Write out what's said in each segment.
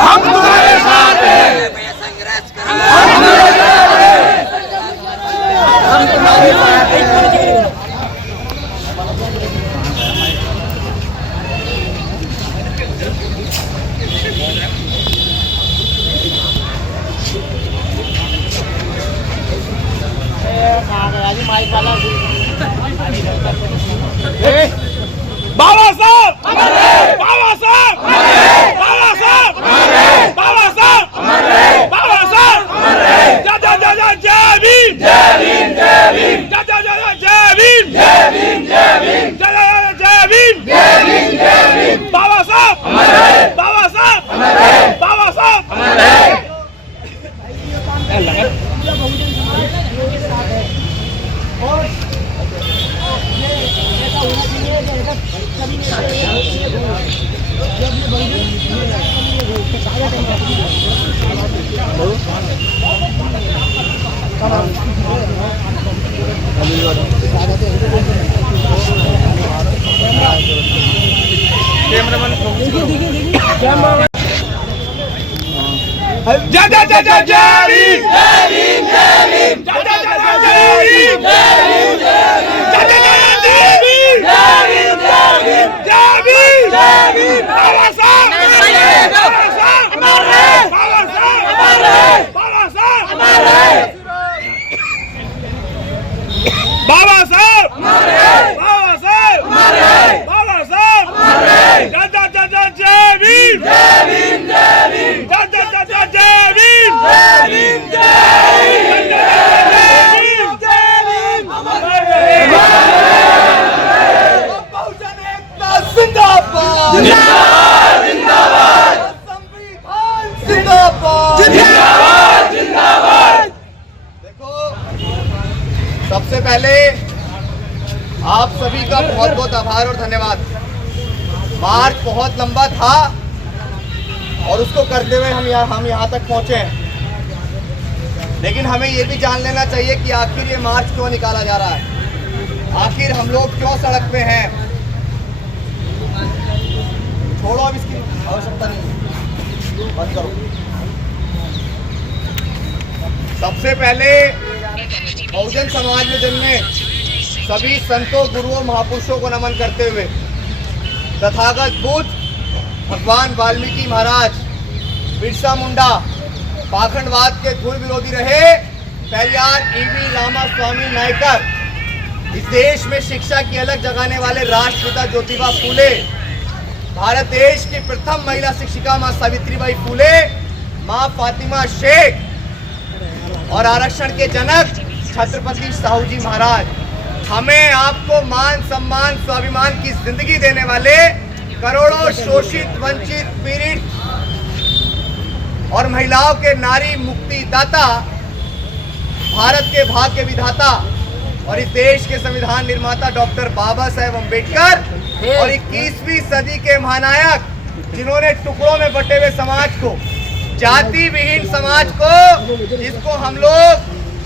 हम तुम्हारे साथ हैं। बाबा साहब, बाबा साहब, बाबा साहब, बाबा साहब, बाबा साहब, जय भीम, जय भीम, जय भीम, जय भीम, जय भीम, जय भीम, जय भीम, जय भीम, जय भीम, बाबा साहब, बाबा साहब, बाबा साहब, जय जय जय जय जय भीम, जय भीम, जय भीम, जय जय जय जय भीम, जय भीम, जय जय भीम, जय भीम, जय भीम, जय भीम, जय भीम, बाबा साहब, बाबा साहब, बाबा साहब, बाबा साहब, बाबा साहब, बाबा साहब, बाबा साहब, जय जय जय जय भीम, जय भीम, जय भीम, जय जय जय जय भीम, जय भीम, जय भीम, बहुजन एकता जिंदाबाद, जिंदाबाद, जिंदाबाद, संविधान जिंदाबाद, जिंदाबाद, जिंदाबाद। देखो, सबसे पहले आप सभी का बहुत बहुत आभार और धन्यवाद। मार्च बहुत लंबा था और उसको करते हुए हम यहाँ तक पहुंचे हैं, लेकिन हमें ये भी जान लेना चाहिए कि आखिर ये मार्च क्यों निकाला जा रहा है, आखिर हम लोग क्यों सड़क पे हैं। छोड़ो, अब इसकी आवश्यकता नहीं, बंद करो। सबसे पहले बहुजन समाज में जन्मे सभी संतों, गुरुओं, महापुरुषों को नमन करते हुए तथागत बुद्ध, भगवान वाल्मीकि महाराज, बिरसा मुंडा, पाखंडवाद के धुर विरोधी रहे पेरियार, ईवी, लामा स्वामी नायकर, इस देश में शिक्षा की अलग जगाने वाले राष्ट्रपिता ज्योतिबा फूले, भारत देश की प्रथम महिला शिक्षिका मां सावित्रीबाई फूले, मां फातिमा शेख और आरक्षण के जनक छत्रपति साहू जी महाराज, हमें आपको मान, सम्मान, स्वाभिमान की जिंदगी देने वाले करोड़ों शोषित, वंचित, पीड़ित और महिलाओं के नारी मुक्ति दाता, भारत के भाग्य विधाता और इस देश के संविधान निर्माता डॉक्टर बाबा साहेब अम्बेडकर और 21वीं सदी के महानायक, जिन्होंने टुकड़ों में बटे हुए समाज को, जाति विहीन समाज को, जिसको हम लोग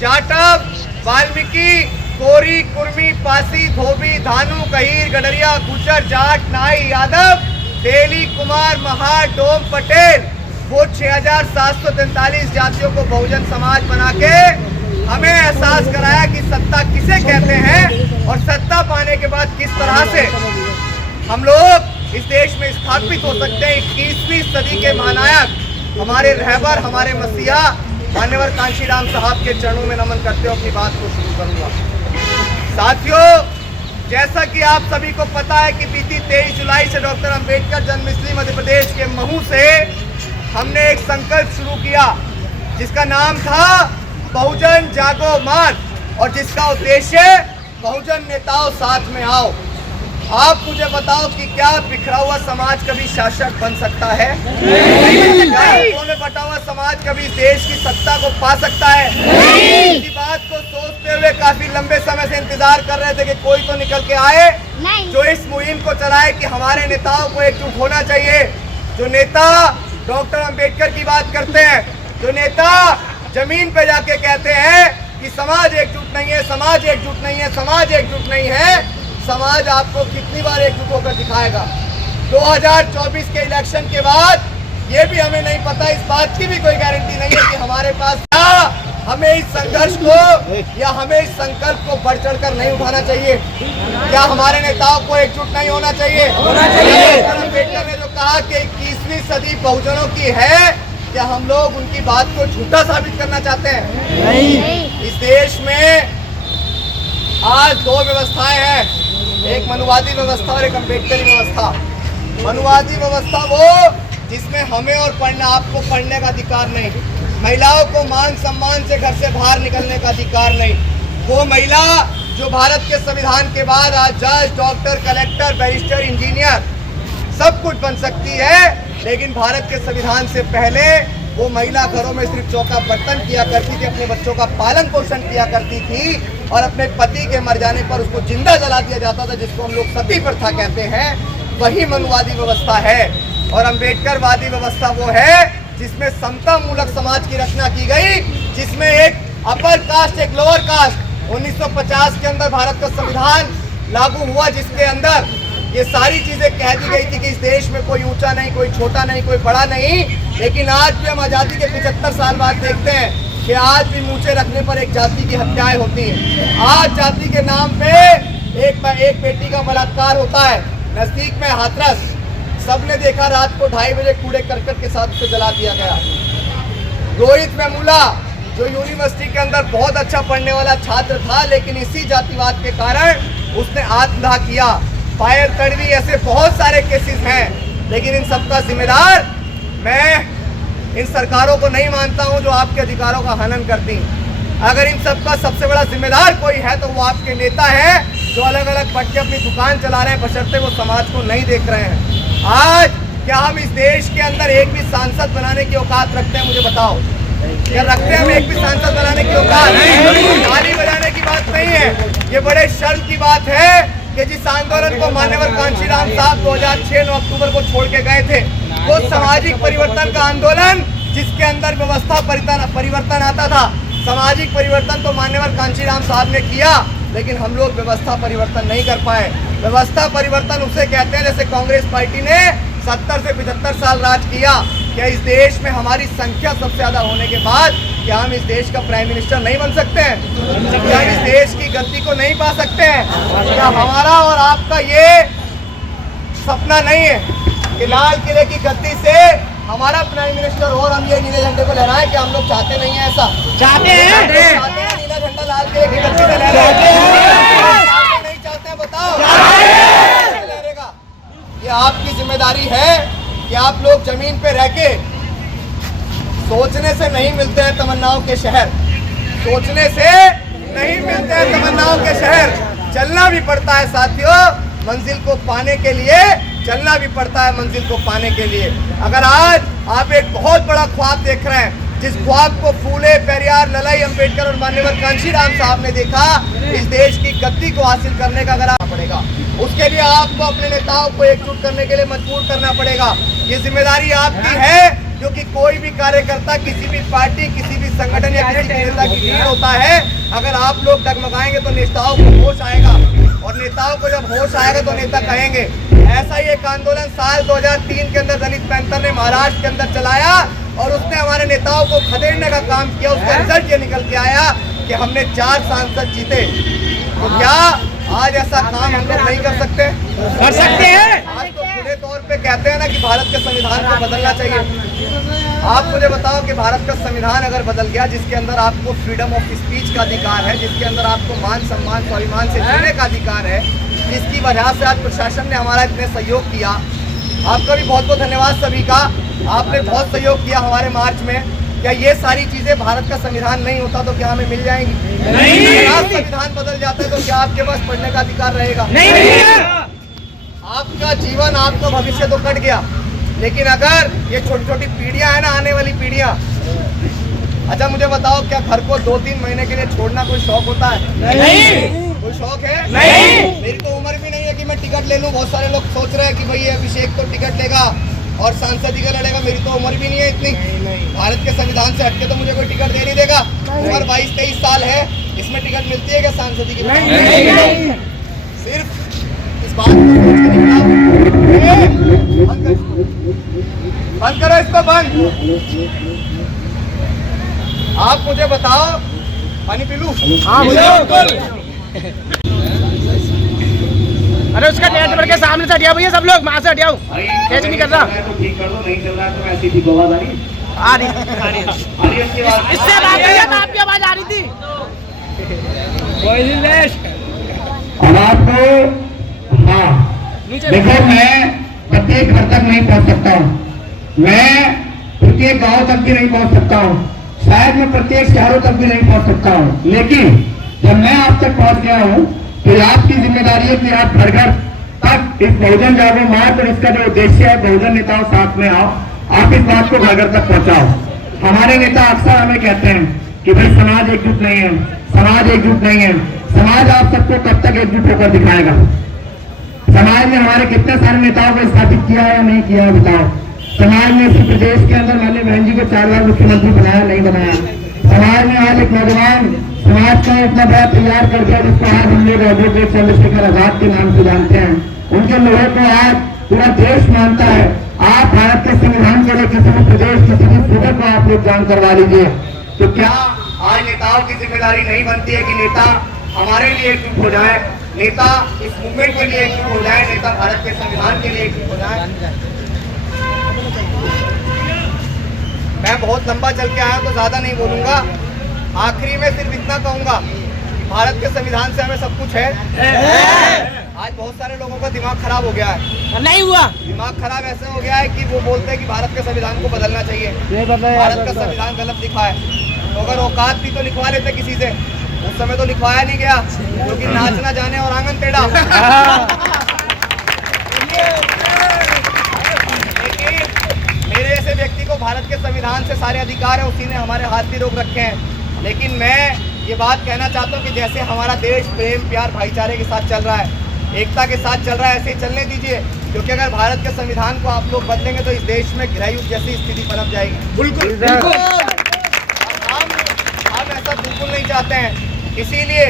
जाटव, वाल्मीकि, कोरी, कुर्मी, पासी, धोबी, धानु, कहीर, गडरिया, गुर्जर, जाट, नाई, यादव, तेली, कुमार, महार, डोम, पटेल, वो 6743 जातियों को बहुजन समाज बना के हमें एहसास कराया कि सत्ता किसे कहते हैं और सत्ता पाने के बाद किस तरह से हम लोग इस देश में स्थापित हो सकते हैं। 21वीं सदी के महानायक, हमारे रहबर, हमारे मसीहा मान्यवर कांशीराम साहब के चरणों में नमन करते हुए अपनी बात को शुरू करूंगा। साथियों, जैसा कि आप सभी को पता है कि बीती 23 जुलाई से डॉक्टर अंबेडकर जन्मस्थली मध्य प्रदेश के महू से हमने एक संकल्प शुरू किया जिसका नाम था बहुजन जागो मार्च और जिसका उद्देश्य बहुजन नेताओं साथ में आओ। आप मुझे बताओ कि क्या बिखरा हुआ समाज कभी शासक बन सकता है? नहीं। में बटा हुआ समाज कभी देश की सत्ता को पा सकता है? नहीं। इसी बात को सोचते हुए काफी लंबे समय से इंतजार कर रहे थे कि कोई तो निकल के आए जो इस मुहिम को चलाए कि हमारे नेताओं को एकजुट होना चाहिए। जो नेता डॉक्टर अंबेडकर की बात करते हैं, जो नेता जमीन पे जाके कहते हैं कि समाज एकजुट नहीं है, समाज एकजुट नहीं है, समाज एकजुट नहीं है। समाज आपको कितनी बार एकजुट होकर दिखाएगा? 2024 के इलेक्शन के बाद ये भी हमें नहीं पता, इस बात की भी कोई गारंटी नहीं है कि हमारे पास क्या हमें इस संघर्ष को या हमें इस संकल्प को बढ़ चढ़ कर नहीं उठाना चाहिए। क्या हमारे नेताओं को एकजुट नहीं होना चाहिए? अम्बेडकर ने जो कहा कि 21वीं सदी बहुजनों की है, क्या हम लोग उनकी बात को झूठा साबित करना चाहते हैं? नहीं। इस देश में आज दो व्यवस्थाएं हैं, एक मनुवादी व्यवस्था और एक अम्बेडकरी व्यवस्था। मनुवादी व्यवस्था वो जिसमें हमें और आपको पढ़ने का अधिकार नहीं, महिलाओं को मान सम्मान से घर से बाहर निकलने का अधिकार नहीं। वो महिला जो भारत के संविधान के बाद आज जज, डॉक्टर, कलेक्टर, बैरिस्टर, इंजीनियर सब कुछ बन सकती है, लेकिन भारत के संविधान से पहले वो महिला घरों में सिर्फ चौका बर्तन किया करती थी, अपने बच्चों का पालन पोषण किया करती थी और अपने पति के मर जाने पर उसको जिंदा जला दिया जाता था, जिसको हम लोग सती प्रथा कहते हैं। वही मनुवादी व्यवस्था है। और अम्बेडकरवादी व्यवस्था वो है जिसमें समता मूलक समाज की रचना की गई, जिसमें एक अपर कास्ट, एक लोअर कास्ट 1950 के अंदर भारत का संविधान लागू हुआ, जिसके अंदर ये सारी चीजें कह दी गई थी कि इस देश में कोई ऊंचा नहीं, कोई छोटा नहीं, कोई बड़ा नहीं। लेकिन आज भी हम आजादी के 75 साल बाद देखते हैं कि आज भी मूंछें रखने पर एक जाति की हत्याएं होती हैं। आज जाति के नाम पे एक बेटी का बलात्कार होता है। नजदीक में हाथरस, सबने देखा, रात को 2:30 बजे कूड़े करकट के साथ उसे जला दिया गया। रोहित वेमुला जो यूनिवर्सिटी के अंदर बहुत अच्छा पढ़ने वाला छात्र था, लेकिन इसी जातिवाद के कारण उसने आत्मदाह किया। पायल तड़वी, ऐसे बहुत सारे केसेस हैं, लेकिन इन सबका जिम्मेदार मैं इन सरकारों को नहीं मानता हूं जो आपके अधिकारों का हनन करती। अगर इन सबका सबसे बड़ा जिम्मेदार कोई है तो वो आपके नेता है जो अलग अलग बढ़ के अपनी दुकान चला रहे हैं, बशर्ते वो समाज को नहीं देख रहे हैं। आज क्या हम इस देश के अंदर एक भी सांसद बनाने की औकात रखते हैं? मुझे बताओ, क्या रखते हैं हम एक भी सांसद बनाने की औकात? ताली बजाने की बात नहीं है, ये बड़े शर्म की बात है कि जिस आंदोलन को मान्यवर कांशीराम साहब 2006 9 अक्टूबर को छोड़ के गए थे, वो सामाजिक परिवर्तन का आंदोलन जिसके अंदर व्यवस्था परिवर्तन आता था। सामाजिक परिवर्तन तो मान्यवर कांशीराम साहब ने किया, लेकिन हम लोग व्यवस्था परिवर्तन नहीं कर पाए। व्यवस्था परिवर्तन उसे कहते हैं जैसे कांग्रेस पार्टी ने 70 से 75 साल राज किया। क्या इस देश में हमारी संख्या सबसे ज्यादा होने के बाद क्या हम इस देश का प्राइम मिनिस्टर नहीं बन सकते हैं? क्या हम इस देश की गति को नहीं पा सकते हैं? क्या हमारा और आपका ये सपना नहीं है कि लाल किले की गद्दी से हमारा प्राइम मिनिस्टर और हम ये नीले झंडे को लहराएं? क्या हम लोग चाहते नहीं है ऐसा? चाहते हैं नीला झंडा लाल किले की गद्दी से लहराएं। नहीं चाहते हैं? बताओ। लहरेगा। ये आपकी जिम्मेदारी है कि आप लोग जमीन पे रह के, सोचने से नहीं मिलते हैं तमन्नाओं के शहर, सोचने से नहीं मिलते हैं तमन्नाओं के शहर। चलना भी पड़ता है साथियों, मंजिल को पाने के लिए चलना भी पड़ता है मंजिल को पाने के लिए। अगर आज आप एक बहुत बड़ा ख्वाब देख रहे हैं, जिस ख्वाब को फूले, पेरियार, ललाई, अम्बेडकर और मान्यवर कांशीराम साहब ने देखा, इस देश की गद्दी को हासिल करने का अगर आप पड़ेगा, उसके लिए आपको अपने नेताओं को एकजुट करने के लिए मजबूर करना पड़ेगा। ये जिम्मेदारी आपकी है, क्योंकि कोई भी कार्यकर्ता किसी भी पार्टी, किसी भी संगठन या किसी भी नेता की लीड होता है। अगर आप लोग डगमगाएंगे तो नेताओं को होश आएगा, और नेताओं को जब होश आएगा तो नेता कहेंगे। ऐसा ही एक आंदोलन साल 2003 के अंदर दलित पैंथर ने महाराष्ट्र के अंदर चलाया, और उसने हमारे नेताओं को खदेड़ने का काम किया। उसका रिजल्ट ये निकल के आया कि हमने 4 सांसद जीते। तो क्या आज ऐसा काम हम लोग नहीं कर सकते? कर सकते हैं। आज तो खुले तौर पे कहते हैं ना कि भारत के संविधान को बदलना चाहिए। आप मुझे बताओ कि भारत का संविधान अगर बदल गया, जिसके अंदर आपको फ्रीडम ऑफ स्पीच का अधिकार है, जिसके अंदर आपको मान सम्मान स्वाभिमान से जीने का अधिकार है, जिसकी वजह से आज प्रशासन ने हमारा इतने सहयोग किया, आपका भी बहुत बहुत धन्यवाद सभी का। आपने बहुत सहयोग किया हमारे मार्च में। क्या ये सारी चीजें भारत का संविधान नहीं होता तो क्या हमें मिल जाएंगी? नहीं। अगर संविधान बदल जाता है तो क्या आपके पास पढ़ने का अधिकार रहेगा? नहीं। आपका जीवन, आपका भविष्य तो कट गया, लेकिन अगर ये छोटी छोटी पीढ़ियां है ना, आने वाली पीढ़ियां, अच्छा मुझे बताओ, क्या घर को 2-3 महीने के लिए छोड़ना कोई शौक होता है? नहीं। कोई शौक है? नहीं। मेरी तो उम्र भी नहीं है कि मैं टिकट ले लूं। बहुत सारे लोग सोच रहे हैं कि भाई अभिषेक तो टिकट लेगा, और सांसद का लड़ेगा। मेरी तो उम्र भी नहीं है इतनी, भारत के संविधान से हटके तो मुझे कोई टिकट दे नहीं देगा। उम्र 22-23 साल है, इसमें टिकट मिलती है क्या सांसद की? सिर्फ इस बात को सोच के निकला। बंद करो इसको, बंद। आप मुझे बताओ, पानी पी लूं? अरे उसका नेटवर्क के सामने से हटिया भैया, सब लोग वहां से हटियाओ, कैच नहीं कर रहा। ठीक कर दो, नहीं चल रहा तो ऐसी ठीक आवाज आ रही आ रही इससे बात हुई है तो आपकी आवाज आ रही थी। अब आपको, हाँ देखो, मैं प्रत्येक घर तक नहीं पहुंच सकता हूँ, मैं प्रत्येक गांव तक भी नहीं पहुंच सकता हूँ, शायद मैं प्रत्येक शहरों तक भी नहीं पहुंच सकता हूँ, लेकिन जब मैं आप तक पहुंच गया हूँ तो आपकी जिम्मेदारी है कि आप घर घर तक इस बहुजन जागो मार्च और इसका जो उद्देश्य है बहुजन नेताओं साथ में आओ, आप इस बात को घर घर तक पहुंचाओ। हमारे नेता अक्सर हमें कहते हैं कि भाई समाज एकजुट नहीं है, समाज एकजुट नहीं है। समाज आप सबको कब तक एकजुट होकर दिखाएगा? समाज ने हमारे कितने सारे नेताओं को स्थापित किया है या नहीं किया है बताओ? समाज ने इसी प्रदेश के अंदर माननीय बहन जी को 4 बार मुख्यमंत्री बनाया, नहीं बनाया? समाज ने आज एक नौजवान समाज का इतना बड़ा तैयार कर दिया जिसको आज हम लोग एडवोकेट चंद्रशेखर आजाद के नाम से जानते हैं। उनके लोगों को आज पूरा देश मानता है। आप भारत के संविधान के लिए किसी भी प्रदेश, किसी भी सूबे को आप लोग जान करवा लीजिए। तो क्या आज नेताओं की जिम्मेदारी नहीं बनती है कि नेता हमारे लिए एकजुट हो जाए, नेता इस मूवमेंट के लिए एकजुट हो जाए, नेता भारत के संविधान के लिए एकजुट हो जाए? मैं बहुत लंबा चल के आया तो ज्यादा नहीं बोलूंगा। आखिरी में सिर्फ इतना कहूंगा, भारत के संविधान से हमें सब कुछ है। आज बहुत सारे लोगों का दिमाग खराब हो गया है। नहीं हुआ, दिमाग खराब ऐसे हो गया है कि वो बोलते हैं कि भारत के संविधान को बदलना चाहिए, भारत का संविधान गलत लिखा है। तो अगर औकात थी तो लिखवा लेते किसी से, उस समय तो लिखवाया नहीं गया क्योंकि नाचना जाने और आंगन टेढ़ा। लेकिन मेरे ऐसे व्यक्ति को भारत के संविधान से सारे अधिकार है, उसी ने हमारे हाथ भी रोक रखे हैं। लेकिन मैं ये बात कहना चाहता हूँ कि जैसे हमारा देश प्रेम, प्यार, भाईचारे के साथ चल रहा है, एकता के साथ चल रहा है, ऐसे ही चलने दीजिए। क्योंकि अगर भारत के संविधान को आप लोग बदलेंगे तो इस देश में गृहयुद्ध जैसी स्थिति पनप जाएगी। बिल्कुल हम ऐसा बिल्कुल नहीं चाहते हैं। इसीलिए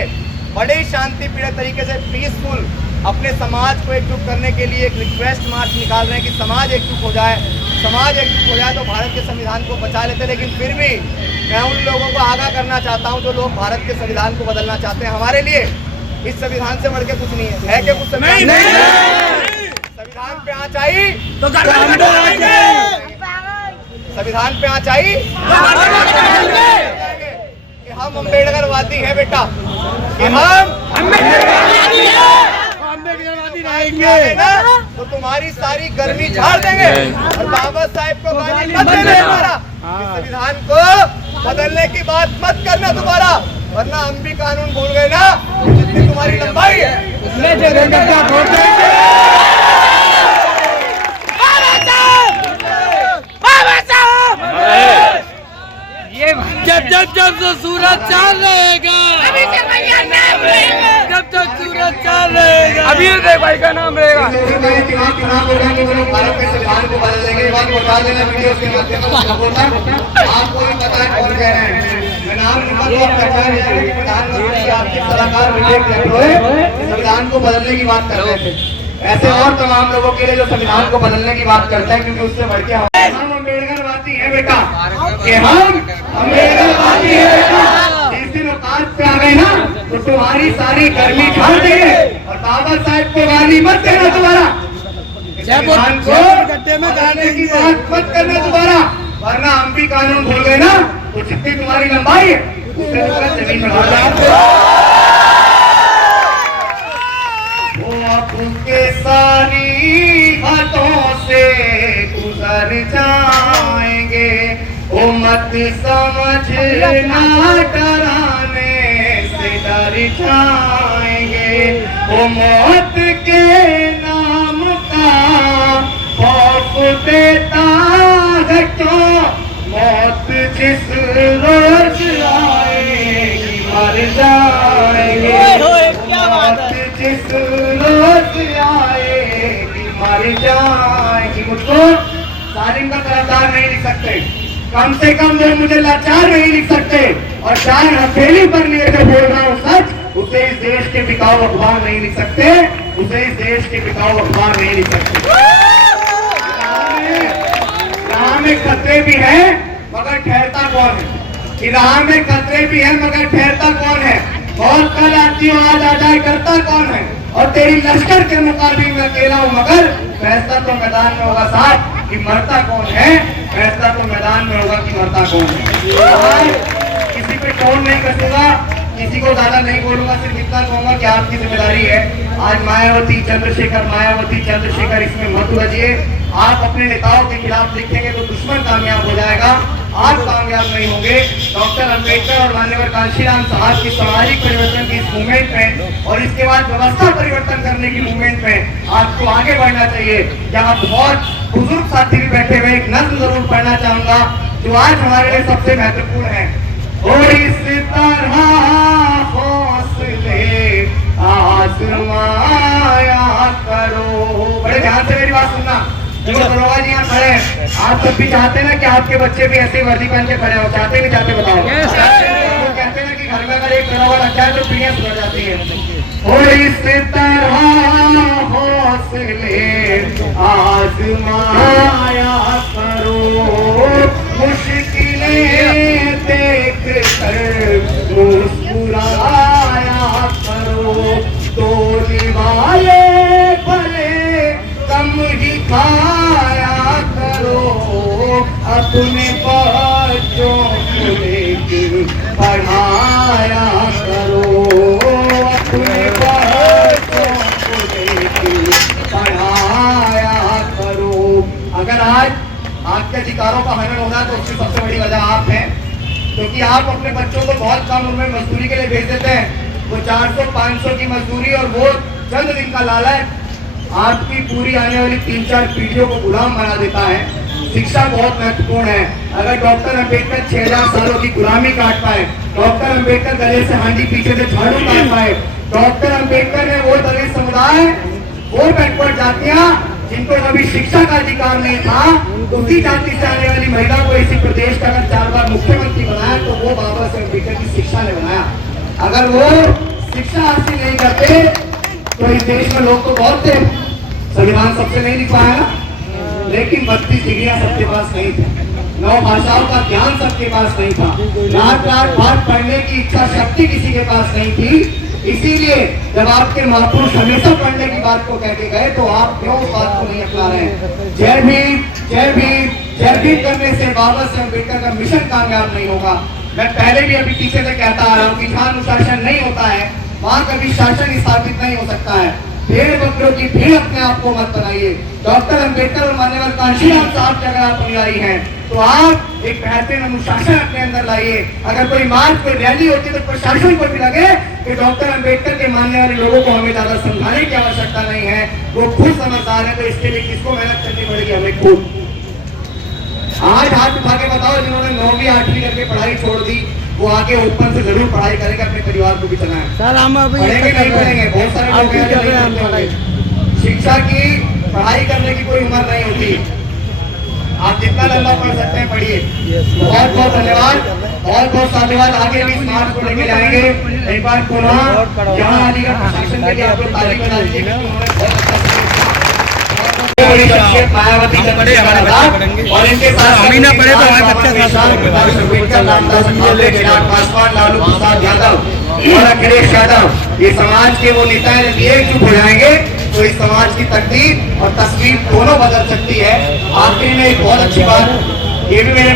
बड़े शांति प्रिय तरीके से पीसफुल अपने समाज को एकजुट करने के लिए एक रिक्वेस्ट मार्च निकाल रहे हैं कि समाज एकजुट हो जाए। समाज एकजुट हो जाए तो भारत के संविधान को बचा लेते। लेकिन फिर भी मैं उन लोगों को आगाह करना चाहता हूं जो लोग भारत के संविधान को बदलना चाहते हैं। हमारे लिए इस संविधान से बढ़ के कुछ नहीं है क्या कुछ? संविधान पे आँच आई तो संविधान पे आँच आई कि हम अम्बेडकरवादी हैं बेटा, कि हम अम्बेडकरवादी रहेंगे ना तो तुम्हारी सारी गर्मी झाड़ देंगे और बाबा साहेब को गाली मत देना दोबारा। संविधान को बदलने की बात मत करना दोबारा, वरना हम भी कानून भूल गए ना, जितनी तुम्हारी लंबाई है उसमें जब तो सूरज चांद रहेगा, जब तक सूरज चांद रहेगा, अभी देख भाई का नाम रहेगा। भारत के संविधान को बदलने के बाद बता देना वीडियो के माध्यम से आपको भी पता है कौन कह रहे हैं। मैं नाम प्रधानमंत्री आपके सलाहकार विवेक लहरोए संविधान को बदलने की बात कर रहे थे। ऐसे और तमाम लोगों के लिए जो संविधान को बदलने की बात करते हैं, क्योंकि उससे बढ़ के हम अम्बेडकरवादी हैं बेटा, कि हम अम्बेडकरवादी हैं बेटा। जिस दिन औकात पे आ गए ना तो तुम्हारी सारी गर्मी झाड़ देंगे और बाबा साहेब को गाली मत देना दोबारा। संविधान को गड्ढे में डालने की बात मत करना दोबारा, वरना हम भी कानून भूल गए ना तो जितनी तुम्हारी लंबाई है उससे जमीन बढ़ा जाए। आपके सारी बातों से गुजर जाएंगे, वो मत समझना डराने से डर जाएंगे, वो मौत के नाम का खौफ देता है क्यों, मौत जिस रोज आएगी मर जाएंगे, मौत जिस रोज आएगी मर जाएगी। मुझको जालिम का तरफदार नहीं लिख सकते, कम से कम वो मुझे लाचार नहीं लिख सकते, और चाहे हथेली पर लिए जो बोल रहा हूँ सच, उसे इस देश के बिकाऊ अखबार नहीं लिख सकते, उसे इस देश के बिकाऊ अखबार नहीं लिख सकते। राह में खतरे भी है मगर ठहरता कौन है, राह में खतरे भी है मगर ठहरता कौन है, और कल आती हो आज आ जाए करता कौन है, और तेरी लश्कर के मुकाबले में अकेला हूँ मगर फैसला तो मैदान में होगा साहब कि मरता कौन है, फैसला तो मैदान में होगा कि मरता कौन है। किसी पे टोन नहीं कसूंगा, किसी को ज्यादा नहीं बोलूंगा, सिर्फ इतना कहूंगा कि आपकी जिम्मेदारी है। आज मायावती चंद्रशेखर इसमें मत उलझिए। आप अपने नेताओं के खिलाफ लिखेंगे तो दुश्मन कामयाब हो जाएगा, आप कामयाब नहीं होंगे। डॉक्टर अंबेडकर और माननीय कांशीराम साहब की सामाजिक परिवर्तन की इस मूवमेंट में और इसके बाद व्यवस्था परिवर्तन करने की मूवमेंट में आपको आगे बढ़ना चाहिए। यहाँ बहुत बुजुर्ग साथी भी बैठे हुए, एक नज्म जरूर पढ़ना चाहूंगा जो आज हमारे लिए सबसे महत्वपूर्ण है। और इस तरह हौसले आजमाया करो, बड़े ध्यान से मेरी बात सुनना। जो दरोगा जी यहाँ खड़े हैं, आप सब भी चाहते हैं ना कि आपके बच्चे भी ऐसे वर्दी पहन के खड़े हो, चाहते नहीं चाहते बताओ? वो कहते हैं ना कि घर में अगर एक दरोगा लग जाए तो पीढ़ियां सुधर जाती है। और इस तरह हौसले आजमाया करो, मुश्किलें देख कर मुस्कुराया करो, तोड़ने वाले भले कम ही खाया करो, अपने बच्चों को लेकर पढ़ाया करो, अपने बच्चों को लेकर पढ़ाया करो। अगर आज आपके अधिकारों का हनन होना तो उसकी सबसे बड़ी वजह आप हैं, क्योंकि आप अपने बच्चों को बहुत कम उम्र में मजदूरी के लिए भेज देते हैं। वो 400-500 की मजदूरी और वो चंद दिन का लालच आपकी पूरी आने वाली 3-4 पीढ़ियों को गुलाम बना देता है। शिक्षा बहुत महत्वपूर्ण है। अगर डॉक्टर अंबेडकर 6000 सालों की गुलामी काट पाए, डॉक्टर अंबेडकर गले से हांडी पीछे से झाड़ू काट पाए, डॉक्टर अंबेडकर ने वो दलित समुदाय, वो बैकवर्ड जातियां जिनको कभी शिक्षा का अधिकार नहीं था, उसी जाति से आने वाली महिला को इसी प्रदेश का अगर 4 बार मुख्यमंत्री बनाया तो वो बाबा साहेब अम्बेडकर की शिक्षा ने बनाया। अगर वो शिक्षा हासिल नहीं करते तो इस देश में लोग तो बहुत थे, संविधान सबसे नहीं लिख पाया ना, लेकिन 32 डिग्रियां सबके पास नहीं थी, 9 भाषाओं का ज्ञान सबके पास नहीं था, रात बात पढ़ने की इच्छा शक्ति किसी के पास नहीं थी। इसीलिए जब आपके महापुरुष हमेशा पढ़ने की बात को कहके गए तो आप क्यों उस बात को नहीं अपना रहे हैं? जय भीम जय भीम जय भीम करने से बाबा साहेब अम्बेडकर का मिशन कामयाब नहीं होगा। मैं पहले भी अभी पीछे से कहता आ रहा हूँ कि जहाँ अनुशासन नहीं होता है वहाँ कभी शासन स्थापित नहीं हो सकता है। भेड़ बकरियों की भीड़ अपने आप को मत बनाइए। डॉक्टर अंबेडकर और माननीय कांशीराम साहब की अगर आप अनुयायी हैं तो आप एक बेहतरीन अनुशासन अपने अंदर लाइए। अगर कोई मार्च कोई रैली होती तो प्रशासन को भी लगे कि डॉक्टर अंबेडकर के मानने वाले लोगों को हमें ज्यादा समझाने की आवश्यकता नहीं है, वो खुद समझदार है। तो इसके लिए किसको मेहनत करनी पड़ेगी? हमें खुद। आज हाथ उठा के बताओ जिन्होंने 9वीं 8वीं करके पढ़ाई छोड़ दी, वो आगे ओपन से जरूर पढ़ाई करेंगे, अपने परिवार को भी चलाएं। सर हम अभी पढ़ेंगे नहीं पढ़ेंगे, बहुत सारे लोग हैं। शिक्षा की पढ़ाई करने की कोई उम्र नहीं होती, आप जितना लंबा पढ़ सकते हैं पढ़िए। बहुत बहुत धन्यवाद, बहुत बहुत साधुवाद। आगे भी इस मार्च को लेके जाएंगे। एक बार पुनः यहाँ अलीगढ़ प्रशासन के लिए आप लोग ताली बजा दीजिए क्योंकि उन्होंने बहुत अच्छा बड़ी शख्सियत मायावती और इनके साथ हम ही ना पढ़े तो हमारे बच्चे पासवान, लालू प्रसाद यादव और अखिलेश यादव, ये समाज के वो नेता है। जब ये एकजुट हो जाएंगे तो इस समाज की तकदीर और तस्वीर दोनों बदल सकती है। आखिर में एक बहुत अच्छी बात ये भी मेरे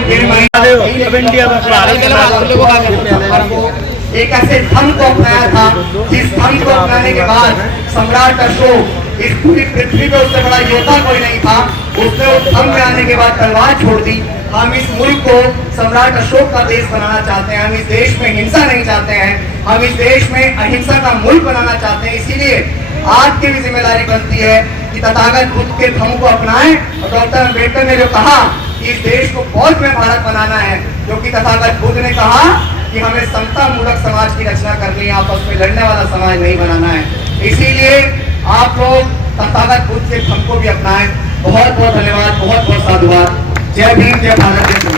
एक ऐसे धर्म को अपनाया था जिस धर्म को अपनाने के बाद सम्राट अशोक इस पूरी पृथ्वी पे उससे बड़ा योद्धा कोई नहीं था। उसने उस धर्म में आने के बाद तलवार छोड़ दी। हम इस मुल्क को सम्राट अशोक का देश बनाना चाहते हैं। हम इस देश में हिंसा नहीं चाहते हैं, हम इस देश में अहिंसा का मुल्क बनाना चाहते हैं। इसीलिए आपकी भी जिम्मेदारी बनती है कि तथागत बुद्ध के धर्म को अपनाएं। और डॉक्टर अंबेडकर ने जो कहा कि इस देश को बौद्ध में भारत बनाना है, क्योंकि तथागत बुद्ध ने कहा कि हमें समता मूलक समाज की रचना करनी है, आपस में लड़ने वाला समाज नहीं बनाना है। इसीलिए आप लोग तथागत बुद्ध के धर्म को भी अपनाएं। बहुत बहुत धन्यवाद, बहुत बहुत साधुवाद। जय भीम, जय भारत, जय संविधान।